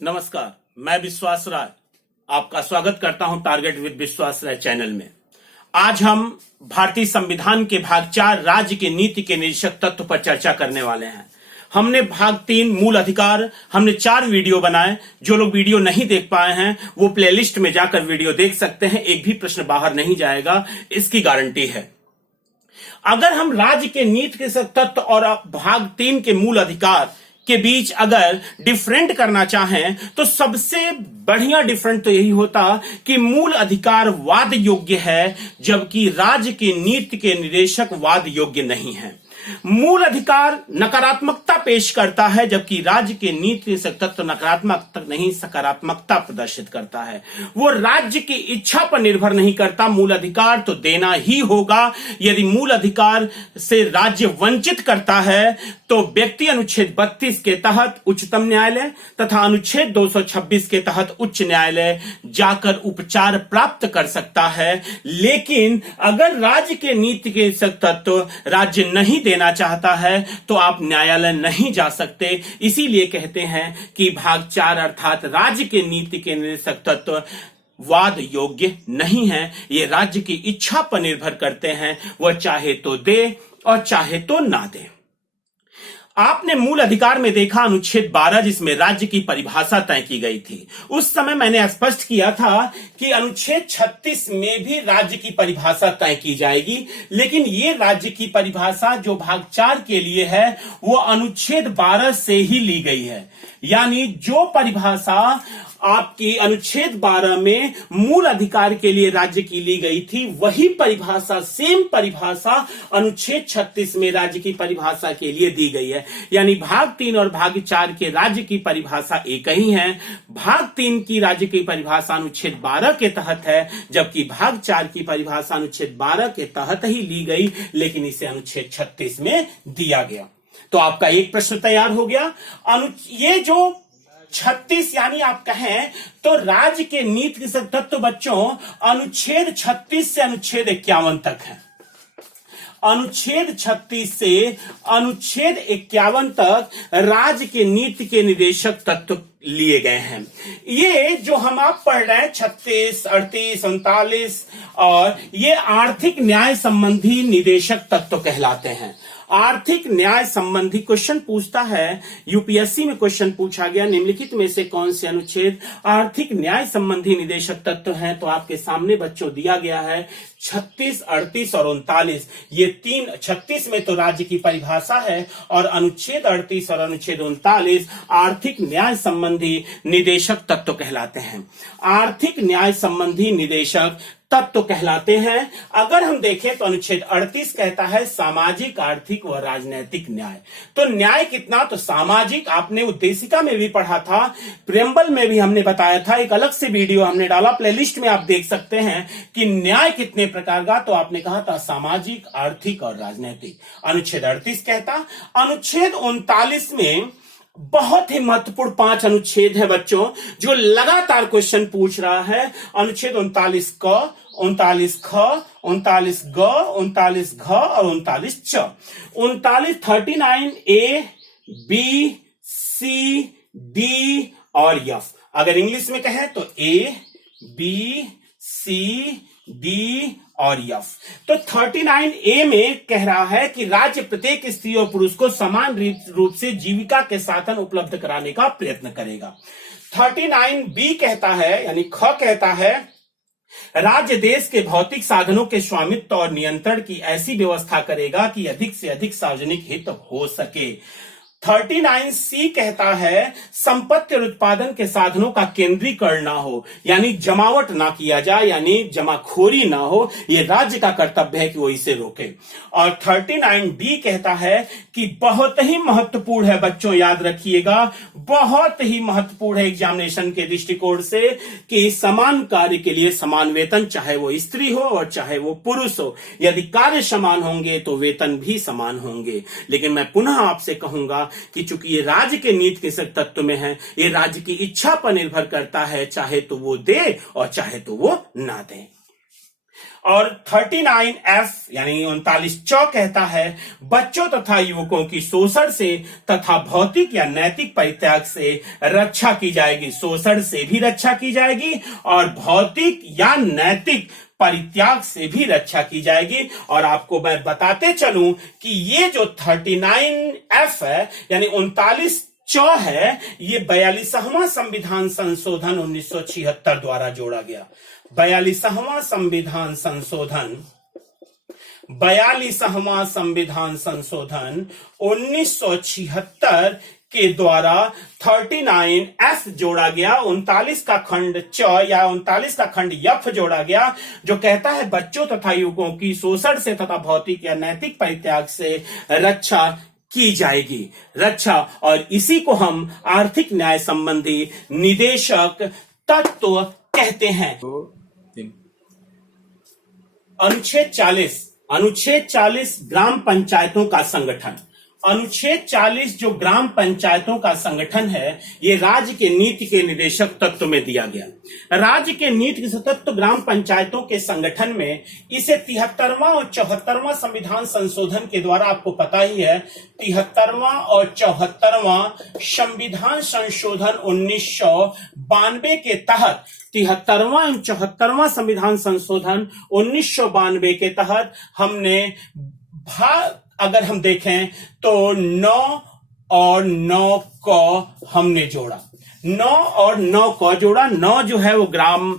नमस्कार, मैं विश्वास राय आपका स्वागत करता हूं टारगेट विद विश्वास राय चैनल में। आज हम भारतीय संविधान के भाग 4 राज्य के नीति के निरीक्षक तत्व पर चर्चा करने वाले हैं। हमने भाग 3 मूल अधिकार हमने 4 वीडियो बनाए। जो लोग वीडियो नहीं देख पाए हैं वो प्लेलिस्ट में जाकर वीडियो देख सकते हैं। एक भी प्रश्न बाहर नहीं जाएगा, इसकी गारंटी है। अगर हम राज्य के नीति के तत्व और भाग 3 के मूल अधिकार के बीच अगर डिफरेंट करना चाहें तो सबसे बढ़िया डिफरेंट तो यही होता कि मूल अधिकार वाद योग्य है, जबकि राज्य के नीति के निर्देशक वाद योग्य नहीं है। मूल अधिकार नकारात्मकता पेश करता है, जबकि राज्य के नीति से तत्व नकारात्मक नहीं सकारात्मकता प्रदर्शित करता है। वो राज्य की इच्छा पर निर्भर नहीं करता। मूल अधिकार तो देना ही होगा। यदि मूल अधिकार से राज्य वंचित करता है तो व्यक्ति अनुच्छेद 32 के तहत उच्चतम न्यायालय तथा अनुच्छेद 226 के तहत उच्च न्यायालय जाकर उपचार प्राप्त कर सकता है। लेकिन अगर राज्य के नीति के तत्व राज्य नहीं देना चाहता है तो आप न्यायालय नहीं जा सकते। इसीलिए कहते हैं कि भाग 4 अर्थात राज्य के नीति के निर्देशक तत्व वाद योग्य नहीं है। ये राज्य की इच्छा पर निर्भर करते हैं, वह चाहे तो दे और चाहे तो ना दे। आपने मूल अधिकार में देखा अनुच्छेद 12 जिसमें राज्य की परिभाषा तय की गई थी। उस समय मैंने स्पष्ट किया था कि अनुच्छेद 36 में भी राज्य की परिभाषा तय की जाएगी, लेकिन ये राज्य की परिभाषा जो भाग 4 के लिए है वो अनुच्छेद 12 से ही ली गई है। यानी जो परिभाषा आपकी अनुच्छेद 12 में मूल अधिकार के लिए राज्य की ली गई थी, वही परिभाषा सेम परिभाषा अनुच्छेद 36 में राज्य की परिभाषा के लिए दी गई है। यानी भाग 3 और भाग 4 के राज्य की परिभाषा एक ही है। भाग 3 की राज्य की परिभाषा अनुच्छेद 12 के तहत है, जबकि भाग 4 की परिभाषा अनुच्छेद 12 के तहत ही ली गई, लेकिन इसे अनुच्छेद 36 में दिया गया। तो आपका एक प्रश्न तैयार हो गया। ये जो 36 यानी आप कहें तो राज्य के नीति के तत्व बच्चों अनुच्छेद 36 से अनुच्छेद 51 तक है। अनुच्छेद 36 से अनुच्छेद 51 तक राज्य के नीति के निर्देशक तत्व लिए गए हैं। ये जो हम आप पढ़ रहे हैं 36, 38, 39 और ये आर्थिक न्याय संबंधी निदेशक तत्व कहलाते हैं। आर्थिक न्याय संबंधी क्वेश्चन पूछता है, यूपीएससी में क्वेश्चन पूछा गया निम्नलिखित में से कौन से अनुच्छेद आर्थिक न्याय संबंधी निदेशक तत्व हैं। तो आपके सामने बच्चों दिया गया है 36, 38 और 39। ये तीन 36 में तो राज्य की परिभाषा है और अनुच्छेद 38 और अनुच्छेद 39 आर्थिक न्याय संबंधी निदेशक तत्व कहलाते हैं। आर्थिक न्याय संबंधी निदेशक तत्व कहलाते हैं। अगर हम देखें तो अनुच्छेद 38 कहता है सामाजिक, आर्थिक व राजनैतिक न्याय। तो न्याय कितना, तो सामाजिक आपने उद्देशिका में भी पढ़ा था, प्रेम्बल में भी हमने बताया था, एक अलग से वीडियो हमने डाला, प्लेलिस्ट में आप देख सकते हैं कि न्याय कितने प्रकार का। तो आपने कहा था सामाजिक, आर्थिक और राजनैतिक। अनुच्छेद 38 कहता। अनुच्छेद 39 में बहुत ही महत्वपूर्ण 5 अनुच्छेद है बच्चों जो लगातार क्वेश्चन पूछ रहा है। अनुच्छेद 39 क, 39 ख, 39 ग, 39 घ और 39 च। 39 ए, बी, सी, डी और एफ। अगर इंग्लिश में कहें तो ए, बी, सी, डी और एफ। तो 39 ए में कह रहा है कि राज्य प्रत्येक स्त्री और पुरुष को समान रूप से जीविका के साधन उपलब्ध कराने का प्रयत्न करेगा। 39 बी कहता है यानी ख कहता है राज्य देश के भौतिक साधनों के स्वामित्व और नियंत्रण की ऐसी व्यवस्था करेगा कि अधिक से अधिक सार्वजनिक हित हो सके। 39 सी कहता है संपत्ति और उत्पादन के साधनों का केंद्रीकरण ना हो, यानी जमावट ना किया जाए, यानी जमाखोरी ना हो। यह राज्य का कर्तव्य है कि वो इसे रोके। और 39 डी कहता है कि बहुत ही महत्वपूर्ण है बच्चों, याद रखिएगा, बहुत ही महत्वपूर्ण है एग्जामिनेशन के दृष्टिकोण से कि समान कार्य के लिए समान वेतन, चाहे वो स्त्री हो और चाहे वो पुरुष हो। यदि कार्य समान होंगे तो वेतन भी समान होंगे। लेकिन मैं पुनः आपसे कहूंगा कि चूंकि ये राज्य के नीति के तत्व में है, ये राज्य की इच्छा पर निर्भर करता है, चाहे तो वो दे और चाहे तो वो ना दे। और 39F यानी 39 कहता है बच्चों तथा युवकों की शोषण से तथा भौतिक या नैतिक परित्याग से रक्षा की जाएगी। शोषण से भी रक्षा की जाएगी और भौतिक या नैतिक परित्याग से भी रक्षा की जाएगी। और आपको मैं बताते चलूं कि ये जो 39F है यानी 39 है, ये 42वां संविधान संशोधन 1976 द्वारा जोड़ा गया। 42वां संविधान संशोधन 1976 के द्वारा 39F जोड़ा गया। 39 का खंड च या 39 का खंड यफ जोड़ा गया, जो कहता है बच्चों तथा युवकों की शोषण से तथा भौतिक या नैतिक परित्याग से रक्षा की जाएगी। रक्षा, और इसी को हम आर्थिक न्याय संबंधी निदेशक तत्व कहते हैं। अनुच्छेद 40 ग्राम पंचायतों का संगठन। अनुच्छेद 40 जो ग्राम पंचायतों का संगठन है, ये राज्य के नीति के निदेशक तत्व में दिया गया। राज्य के नीति तत्व ग्राम पंचायतों के संगठन में इसे 73वां और 74वां संविधान संशोधन के द्वारा, आपको पता ही है, 73वां और 74वां संविधान संशोधन 1992 के तहत 73वां एवं 74वां संविधान संशोधन 1992 के तहत हमने अगर हम देखें तो 9 और 9 को हमने जोड़ा। 9 और 9 को जोड़ा। 9 जो है वो ग्राम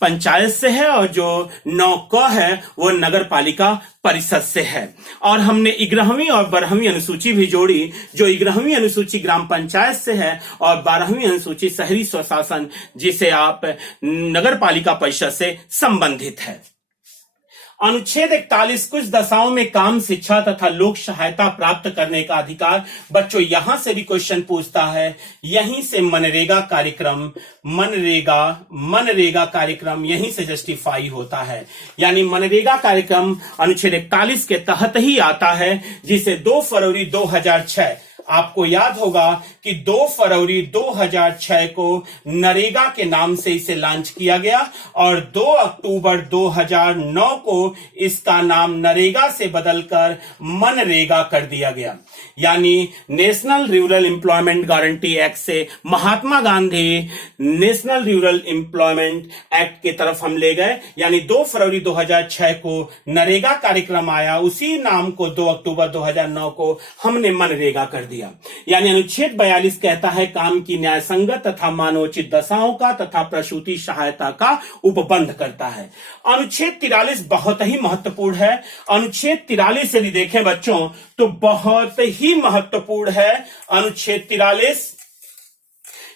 पंचायत से है और जो 9 क है वो नगर पालिका परिषद से है। और हमने 11वीं और 12वीं अनुसूची भी जोड़ी, जो 11वीं अनुसूची ग्राम पंचायत से है और 12वीं अनुसूची शहरी स्वशासन जिसे आप नगर पालिका परिषद से संबंधित है। अनुच्छेद 41 कुछ दशाओं में काम, शिक्षा तथा लोक सहायता प्राप्त करने का अधिकार। बच्चों यहां से भी क्वेश्चन पूछता है, यहीं से मनरेगा कार्यक्रम यहीं से जस्टिफाई होता है। यानी मनरेगा कार्यक्रम अनुच्छेद 41 के तहत ही आता है, जिसे 2 फरवरी 2006, आपको याद होगा कि 2 फरवरी 2006 को नरेगा के नाम से इसे लॉन्च किया गया और 2 अक्टूबर 2009 को इसका नाम नरेगा से बदलकर मनरेगा कर दिया गया। यानी national rural employment guarantee act से Mahatma Gandhi national rural employment act की तरफ हम ले गए। यानी 2 फरवरी 2006 को नरेगा कार्यक्रम आया, उसी नाम को 2 अक्टूबर 2009 को हमने मनरेगा कर दिया। यानी अनुच्छेद 42 कहता है काम की न्याय संगत तथा मानवोचित दशाओं का तथा प्रसूति सहायता का उपबंध करता है। अनुच्छेद 43 बहुत ही महत्वपूर्ण है। अनुच्छेद 43 यदि देखें बच्चों तो बहुत ही महत्वपूर्ण है अनुच्छेद 43,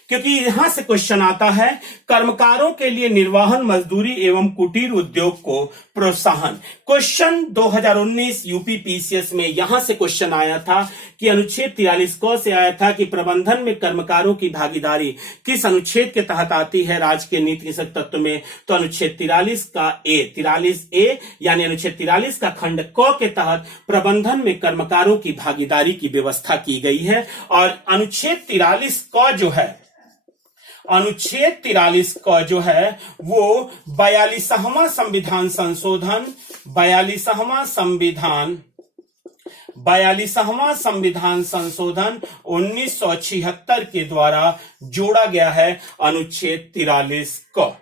क्योंकि यहां से क्वेश्चन आता है कर्मकारों के लिए निर्वहन मजदूरी एवं कुटीर उद्योग को प्रोत्साहन। क्वेश्चन 2019 यूपी पीसीएस में यहां से क्वेश्चन आया था कि अनुच्छेद 43 को से आया था कि प्रबंधन में कर्मकारों की भागीदारी किस अनुच्छेद के तहत आती है राज्य के नीति तत्व में। तो अनुच्छेद 43 का 43A यानी अनुच्छेद 43 का खंड क के तहत प्रबंधन में कर्मकारों की भागीदारी की व्यवस्था की गई है। और अनुच्छेद 43 क जो है, अनुच्छेद 43 का जो है वो 42वां संविधान संशोधन 42वां संविधान संशोधन 1976 के द्वारा जोड़ा गया है अनुच्छेद 43 को।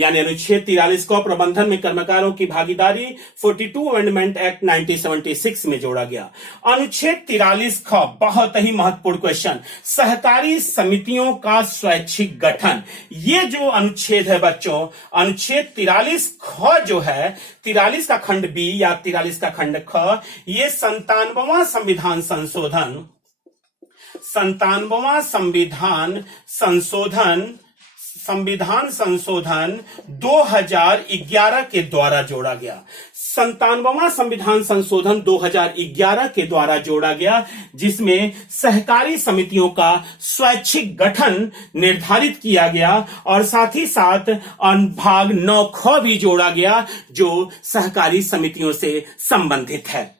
यानी अनुच्छेद 43 को प्रबंधन में कर्मकारों की भागीदारी 42 अमेंडमेंट एक्ट 1976 में जोड़ा गया। अनुच्छेद 43 ख बहुत ही महत्वपूर्ण क्वेश्चन, सहकारी समितियों का स्वैच्छिक गठन। ये जो अनुच्छेद है बच्चों, अनुच्छेद 43 ख जो है, 43 का खंड बी या 43 का खंड ख, ये 97वां संविधान संशोधन 2011 के द्वारा जोड़ा गया। 97वां संविधान संशोधन 2011 के द्वारा जोड़ा गया, जिसमें सहकारी समितियों का स्वैच्छिक गठन निर्धारित किया गया और साथ ही साथ अनुभाग 9 ख भी जोड़ा गया जो सहकारी समितियों से संबंधित है।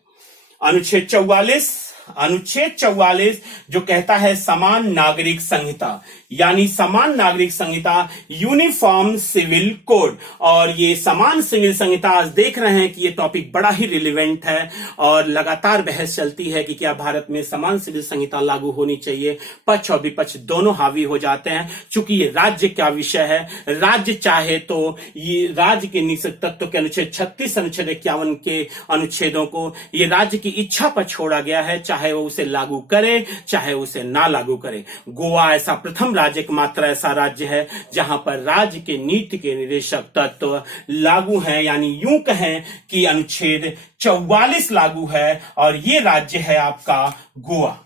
अनुच्छेद 44 अनुच्छेद 44 जो कहता है समान नागरिक संहिता, यानी समान नागरिक संहिता, यूनिफॉर्म सिविल कोड। और ये समान सिविल संहिता, आज देख रहे हैं कि ये टॉपिक बड़ा ही रिलेवेंट है और लगातार बहस चलती है कि क्या भारत में समान सिविल संहिता लागू होनी चाहिए। पक्ष और विपक्ष दोनों हावी हो जाते हैं। चूंकि ये राज्य का विषय है, राज्य चाहे तो ये राज्य के निषेध तत्व के अनुच्छेद 36, अनुच्छेद 51 के अनुच्छेदों को ये राज्य की इच्छा पर छोड़ा गया है, चाहे वो उसे लागू करे चाहे उसे ना लागू करे। गोवा ऐसा प्रथम राज्य, एकमात्र ऐसा राज्य है जहां पर राज्य के नीति के निर्देशक तत्व लागू हैं, यानी यूं कहें कि अनुच्छेद 44 लागू है और ये राज्य है आपका गोवा।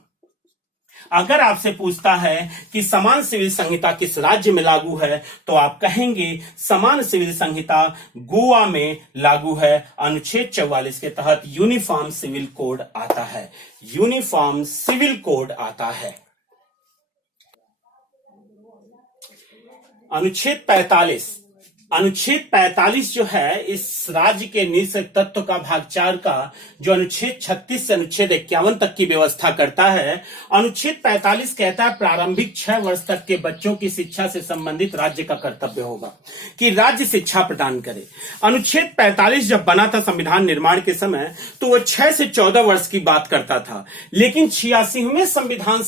अगर आपसे पूछता है कि समान सिविल संहिता किस राज्य में लागू है, तो आप कहेंगे समान सिविल संहिता गोवा में लागू है। अनुच्छेद 44 के तहत यूनिफॉर्म सिविल कोड आता है, यूनिफॉर्म सिविल कोड आता है। अनुच्छेद 45 जो है इस राज्य के निषेध तत्व का भाग 4 का जो अनुच्छेद 36 से अनुच्छेद 51 तक की व्यवस्था करता है। अनुच्छेद 45 कहता है प्रारंभिक 6 वर्ष तक के बच्चों की शिक्षा से संबंधित राज्य का कर्तव्य होगा कि राज्य शिक्षा प्रदान करे। अनुच्छेद 45 जब बना था संविधान निर्माण के समय, तो वो 6 से 14 वर्ष की बात करता था, लेकिन 86वें संविधान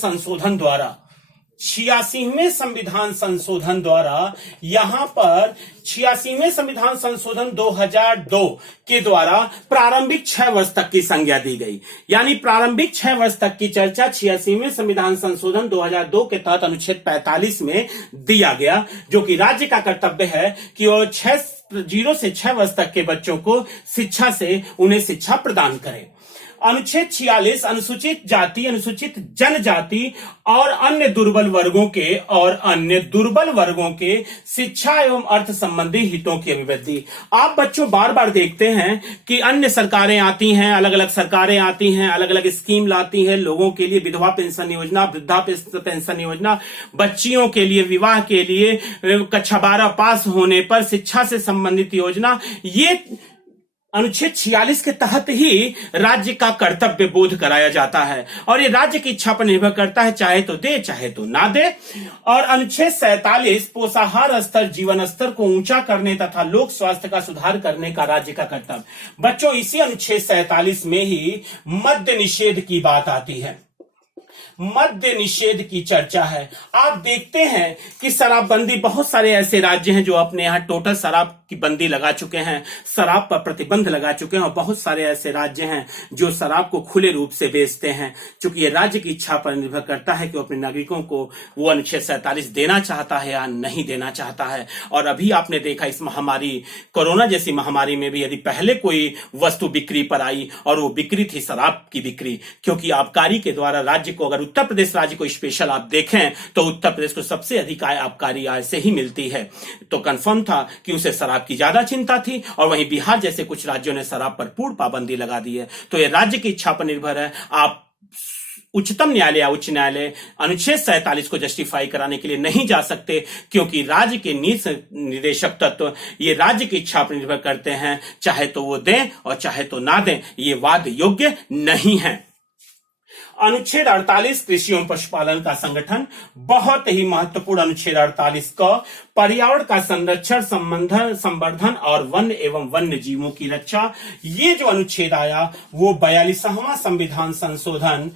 संशोधन द्वारा यहां पर 86वें संविधान संशोधन 2002 के द्वारा प्रारंभिक 6 वर्ष तक की संज्ञा दी गई। यानी प्रारंभिक 6 वर्ष तक की चर्चा 86वें संविधान संशोधन 2002 के तहत अनुच्छेद 45 में दिया गया, जो कि राज्य का कर्तव्य है कि वो 0 से 6 वर्ष तक के बच्चों को शिक्षा से उन्हें शिक्षा प्रदान करे। अनुच्छेद 46 अनुसूचित जाति, अनुसूचित जनजाति और अन्य दुर्बल वर्गों के शिक्षा एवं अर्थ संबंधी हितों की अभिवृद्धि। आप बच्चों बार बार देखते हैं कि अन्य सरकारें आती हैं, अलग अलग सरकारें आती हैं, अलग अलग स्कीम लाती हैं लोगों के लिए, विधवा पेंशन योजना, वृद्धा पेंशन योजना, बच्चियों के लिए, विवाह के लिए, कक्षा 12 पास होने पर शिक्षा से संबंधित योजना। ये अनुच्छेद 46 के तहत ही राज्य का कर्तव्य बोध कराया जाता है और ये राज्य की इच्छा पर निर्भर करता है, चाहे तो दे चाहे तो ना दे। और अनुच्छेद 47 पोषाहार स्तर, जीवन स्तर को ऊंचा करने तथा लोक स्वास्थ्य का सुधार करने का राज्य का कर्तव्य। बच्चों, इसी अनुच्छेद 47 में ही मद्य निषेध की बात आती है, मद्य निषेध की चर्चा है। आप देखते हैं कि शराबबंदी, बहुत सारे ऐसे राज्य हैं जो अपने यहां टोटल शराब की बंदी लगा चुके हैं, शराब पर प्रतिबंध लगा चुके हैं, और बहुत सारे ऐसे राज्य हैं जो शराब को खुले रूप से बेचते हैं। चूंकि ये राज्य की इच्छा पर निर्भर करता है कि वो अपने नागरिकों को वो अनुच्छेद 47 देना चाहता है या नहीं देना चाहता है। और अभी आपने देखा इस महामारी, कोरोना जैसी महामारी में भी, यदि पहले कोई वस्तु बिक्री पर आई और वो बिक्री थी शराब की बिक्री, क्योंकि आबकारी के द्वारा राज्य को, अगर उत्तर प्रदेश राज्य को स्पेशल आप देखें तो उत्तर प्रदेश को सबसे अधिक आय आबकारी आय से ही मिलती है, तो कंफर्म था कि उसे शराब की ज्यादा चिंता थी। और वहीं बिहार जैसे कुछ राज्यों ने शराब पर पूर्ण पाबंदी लगा दी है। तो यह राज्य की इच्छा पर निर्भर है। आप उच्चतम न्यायालय या उच्च न्यायालय अनुच्छेद 47 को जस्टिफाई कराने के लिए नहीं जा सकते, क्योंकि राज्य के नीति निर्देशक तत्व ये राज्य की इच्छा पर निर्भर करते हैं, चाहे तो वो दें और चाहे तो ना दें, ये वाद योग्य नहीं है। अनुच्छेद 48 कृषि एवं पशुपालन का संगठन, बहुत ही महत्वपूर्ण अनुच्छेद 48 का पर्यावरण का संरक्षण, संवर्धन और वन्य एवं वन्य जीवों की रक्षा। ये जो अनुच्छेद आया वो 42वां संविधान संशोधन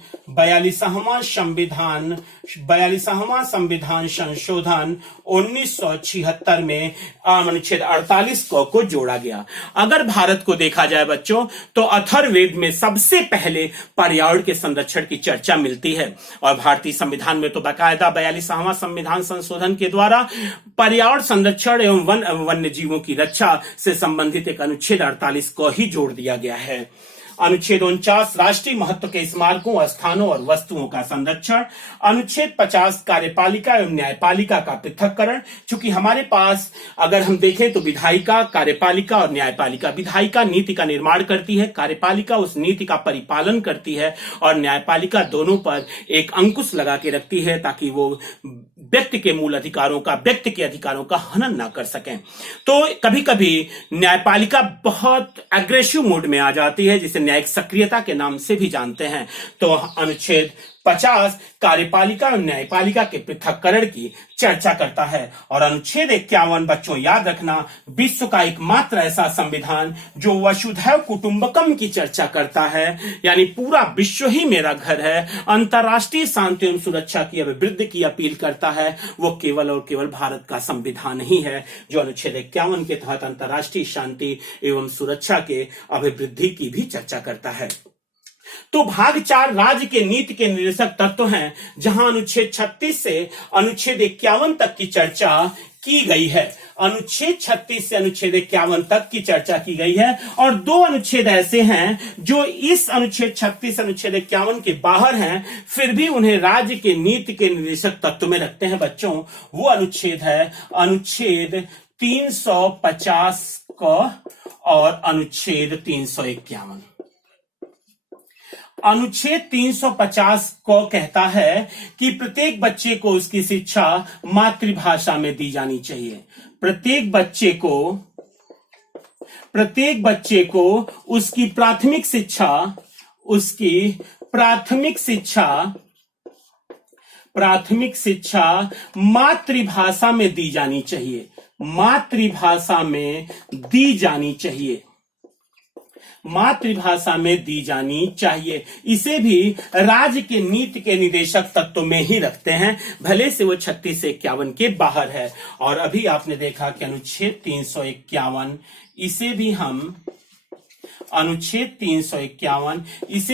1976 में अनुच्छेद 48 को जोड़ा गया। अगर भारत को देखा जाए बच्चों, तो अथर्ववेद में सबसे पहले पर्यावरण के संरक्षण की चर्चा मिलती है और भारतीय संविधान में तो बाकायदा 42वां संविधान संशोधन के द्वारा पर्यावरण संरक्षण एवं वन्य जीवों की रक्षा से संबंधित एक अनुच्छेद 48 को ही जोड़ दिया गया है। अनुच्छेद 49 राष्ट्रीय महत्व के स्मारकों, स्थानों और वस्तुओं का संरक्षण। अनुच्छेद 50 कार्यपालिका एवं न्यायपालिका का पृथक्करण। चूंकि हमारे पास अगर हम देखें तो विधायिका, कार्यपालिका और न्यायपालिका, विधायिका नीति का निर्माण करती है, कार्यपालिका उस नीति का परिपालन करती है और न्यायपालिका दोनों पर एक अंकुश लगा के रखती है ताकि वो व्यक्ति के मूल अधिकारों का, व्यक्ति के अधिकारों का हनन ना कर सकें। तो कभी कभी न्यायपालिका बहुत एग्रेसिव मोड में आ जाती है, जिसे न्यायिक सक्रियता के नाम से भी जानते हैं। तो अनुच्छेद 50 कार्यपालिका और न्यायपालिका के पृथक्करण की चर्चा करता है। और अनुच्छेद 51 बच्चों याद रखना, विश्व का एकमात्र ऐसा संविधान जो वसुधैव कुटुंबकम की चर्चा करता है, यानी पूरा विश्व ही मेरा घर है, अंतर्राष्ट्रीय शांति एवं सुरक्षा की अभिवृद्धि की अपील करता है, वो केवल और केवल भारत का संविधान ही है, जो अनुच्छेद 51 के तहत अंतर्राष्ट्रीय शांति एवं सुरक्षा के अभिवृद्धि की भी चर्चा करता है। तो भाग 4 राज्य के नीति के निर्देशक तत्व हैं, जहां अनुच्छेद 36 से अनुच्छेद 51 तक की चर्चा की गई है। अनुच्छेद 36 से अनुच्छेद 51 तक की चर्चा की गई है, और 2 अनुच्छेद ऐसे हैं जो इस अनुच्छेद 36 अनुच्छेद 51 के बाहर हैं, फिर भी उन्हें राज्य के नीति के निर्देशक तत्व में रखते हैं बच्चों। वो अनुच्छेद है अनुच्छेद 350 क और अनुच्छेद 351। अनुच्छेद 350 को कहता है कि प्रत्येक बच्चे को उसकी शिक्षा मातृभाषा में दी जानी चाहिए। प्रत्येक बच्चे को उसकी प्राथमिक शिक्षा मातृभाषा में दी जानी चाहिए। मातृभाषा में दी जानी चाहिए। इसे भी राज्य के नीति के निदेशक तत्व में ही रखते हैं, भले से वो 36 से 51 के बाहर है। और अभी आपने देखा कि अनुच्छेद 351 इसे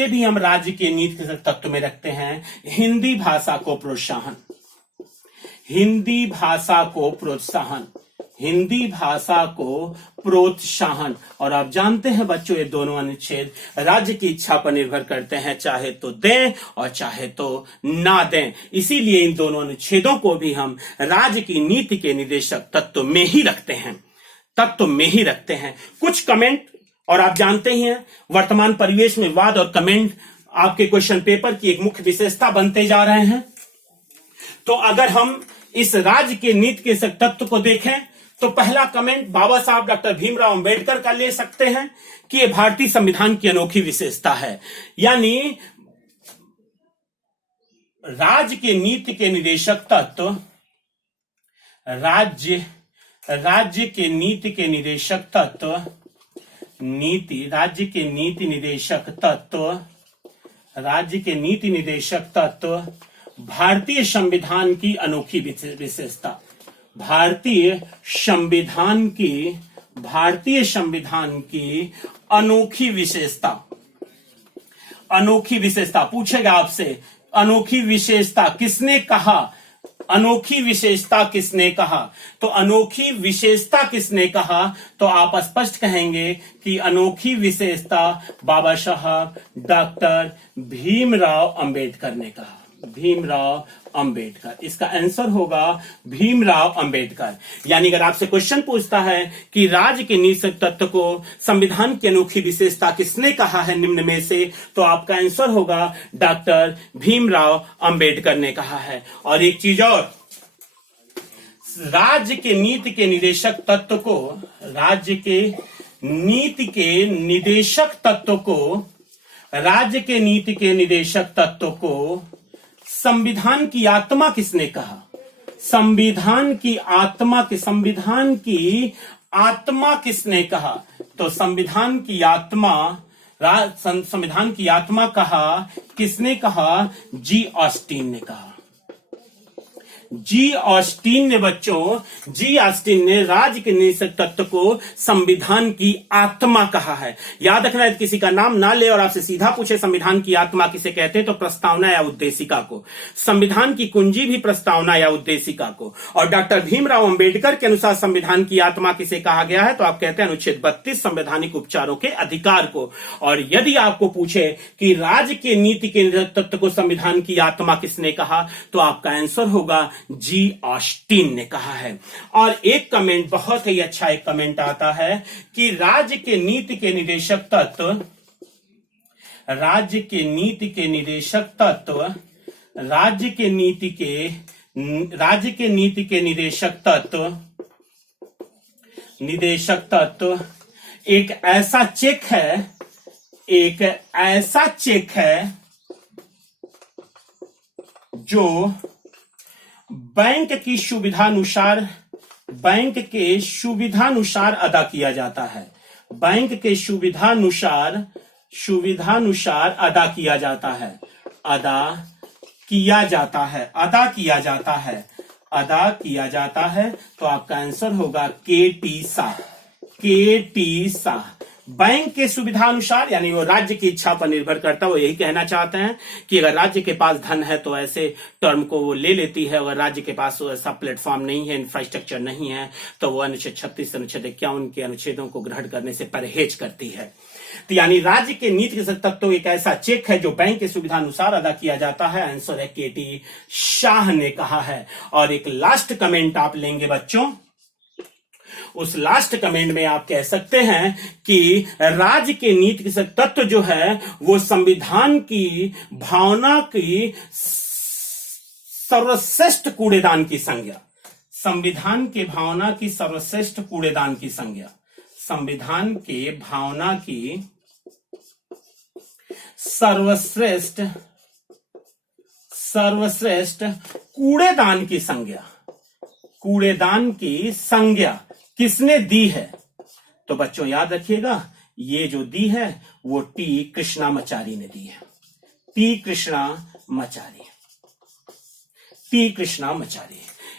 भी हम राज्य के नीति के तत्व में रखते हैं। हिंदी भाषा को प्रोत्साहन। और आप जानते हैं बच्चों, ये दोनों अनुच्छेद राज्य की इच्छा पर निर्भर करते हैं, चाहे तो दें और चाहे तो ना दें। इसीलिए इन दोनों अनुच्छेदों को भी हम राज्य की नीति के निदेशक तत्व में ही रखते हैं। कुछ कमेंट, और आप जानते ही हैं वर्तमान परिवेश में वाद और कमेंट आपके क्वेश्चन पेपर की एक मुख्य विशेषता बनते जा रहे हैं। तो अगर हम इस राज्य के नीति के तत्व को देखें तो पहला कमेंट बाबा साहब डॉक्टर भीमराव अंबेडकर का ले सकते हैं कि यह भारतीय संविधान की अनोखी विशेषता है। यानी राज्य के नीति के निदेशक तत्व, राज्य के नीति के निदेशक तत्व, राज्य के नीति निदेशक तत्व भारतीय संविधान की अनोखी विशेषता। भारतीय संविधान की अनोखी विशेषता पूछेगा आपसे, अनोखी विशेषता किसने कहा? तो अनोखी विशेषता किसने कहा? तो आप स्पष्ट कहेंगे कि अनोखी विशेषता बाबा साहब डॉक्टर भीमराव अंबेडकर ने कहा। इसका आंसर होगा भीमराव अंबेडकर। यानी अगर आपसे क्वेश्चन पूछता है कि राज्य के नीति तत्व को संविधान की अनोखी विशेषता किसने कहा है निम्न में से, तो आपका आंसर होगा डॉक्टर भीमराव अंबेडकर ने कहा है। और एक चीज और, राज्य के नीति के निदेशक तत्व को संविधान की आत्मा किसने कहा? संविधान की आत्मा किसने कहा? तो संविधान की आत्मा कहा, किसने कहा? जी ऑस्टिन ने कहा। जी ऑस्टिन ने राज्य के निदेशक तत्व को संविधान की आत्मा कहा है। याद रखना है, किसी का नाम ना ले और आपसे सीधा पूछे संविधान की आत्मा किसे कहते हैं, तो प्रस्तावना या उद्देशिका को। संविधान की कुंजी भी प्रस्तावना या उद्देशिका को। और डॉक्टर भीमराव अंबेडकर के अनुसार संविधान की आत्मा किसे कहा गया है, तो आप कहते हैं अनुच्छेद 32 संवैधानिक उपचारों के अधिकार को। और यदि आपको पूछे कि राज्य के नीति के तत्व को संविधान की आत्मा किसने कहा, तो आपका आंसर होगा जी ऑस्टिन ने कहा है। और एक कमेंट, बहुत ही अच्छा एक कमेंट आता है कि राज्य के नीति के निदेशक तत्व राज्य के नीति के राज्य के नीति के निदेशक तत्व एक ऐसा चेक है जो बैंक के सुविधानुसार अदा किया जाता है। बैंक के सुविधानुसार अदा किया जाता है। तो आपका आंसर होगा केटी शाह। बैंक के सुविधानुसार यानी वो राज्य की इच्छा पर निर्भर करता है। वो यही कहना चाहते हैं कि अगर राज्य के पास धन है तो ऐसे टर्म को वो ले लेती है, अगर राज्य के पास ऐसा प्लेटफॉर्म नहीं है, इंफ्रास्ट्रक्चर नहीं है, तो वो अनुच्छेद 36 अनुच्छेद 51 के अनुच्छेदों को ग्रहण करने से परहेज करती है। तो यानी राज्य के नीति के तत्व एक ऐसा चेक है जो बैंक के सुविधानुसार अदा किया जाता है। आंसर है केटी शाह ने कहा है। और एक लास्ट कमेंट आप लेंगे बच्चों, उस लास्ट कमेंट में आप कह सकते हैं कि राज्य के नीति के तत्व जो है वो संविधान की भावना की सर्वश्रेष्ठ कूड़ेदान की संज्ञा, संविधान के भावना की सर्वश्रेष्ठ कूड़ेदान की संज्ञा, संविधान के भावना की सर्वश्रेष्ठ कूड़ेदान की संज्ञा किसने दी है? तो बच्चों याद रखिएगा, ये जो दी है वो टी कृष्णामाचारी ने दी है। टी कृष्णामाचारी।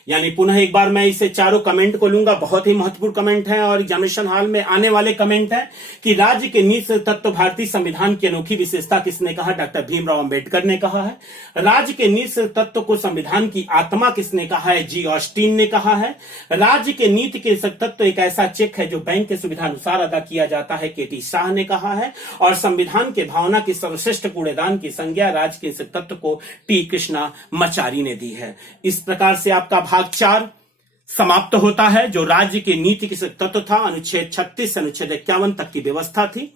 यानी पुनः एक बार मैं इसे चारों कमेंट को लूंगा, बहुत ही महत्वपूर्ण कमेंट है और एग्जामिनेशन हॉल में आने वाले कमेंट है कि राज्य के नीति तत्व भारतीय संविधान की अनोखी विशेषता किसने कहा? डॉक्टर भीमराव अंबेडकर ने कहा है। राज्य के नीति तत्व को संविधान की आत्मा किसने कहा है? जी ऑस्टिन ने कहा है। राज्य के नीति के तत्व एक ऐसा चेक है जो बैंक के सुविधानुसार अदा किया जाता है, केटी शाह ने कहा है। और संविधान के भावना की सर्वश्रेष्ठ कूड़ेदान की संज्ञा राज्य के तत्व को टी कृष्णामाचारी ने दी है। इस प्रकार से आपका भाग 4 समाप्त होता है, जो राज्य के नीति के तत्व था। अनुच्छेद 36 से अनुच्छेद 51 तक की व्यवस्था थी।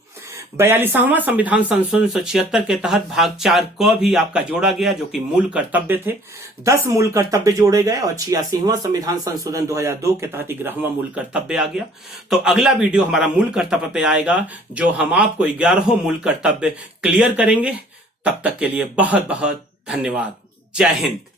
42वां संविधान संशोधन 1976 के तहत भाग 4 को भी आपका जोड़ा गया, जो कि मूल कर्तव्य थे। 10 मूल कर्तव्य जोड़े गए और 86वां संविधान संशोधन 2002 के तहत 11वां मूल कर्तव्य आ गया। तो अगला वीडियो हमारा मूल कर्तव्य पे आएगा, जो हम आपको 11वां मूल कर्तव्य क्लियर करेंगे। तब तक के लिए बहुत बहुत धन्यवाद। जय हिंद।